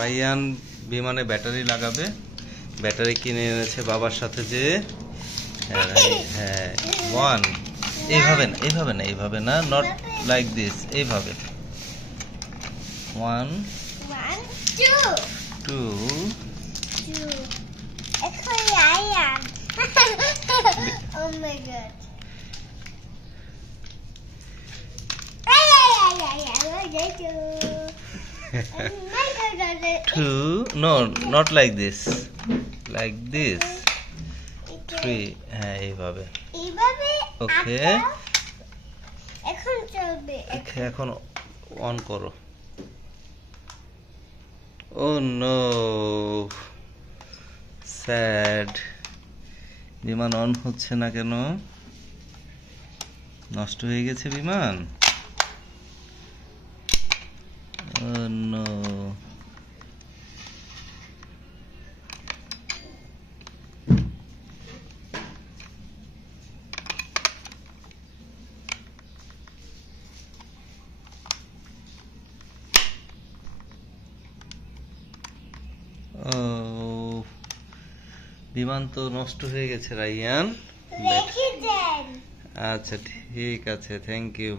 রাইয়ান বিমানে ব্যাটারি লাগাবে, ব্যাটারি কিনে এনেছে বাবার সাথে যে। হ্যাঁ, ওয়ান। এইভাবে না, এইভাবে না, এইভাবে না, নট লাইক দিস, এইভাবে। One, two, Oh my god. two, no, not like this, like this, three, হ্যাঁ এইভাবে। ওকে, এখন চলবে। এখন অন করো। ও নো, স্যাড। বিমান অন হচ্ছে না কেন? নষ্ট হয়ে গেছে বিমান? ও নো। ও, বিমান তো নষ্ট হয়ে গেছে রাইয়ান। রেখে দেন। আচ্ছা ঠিক আছে, থ্যাংক ইউ।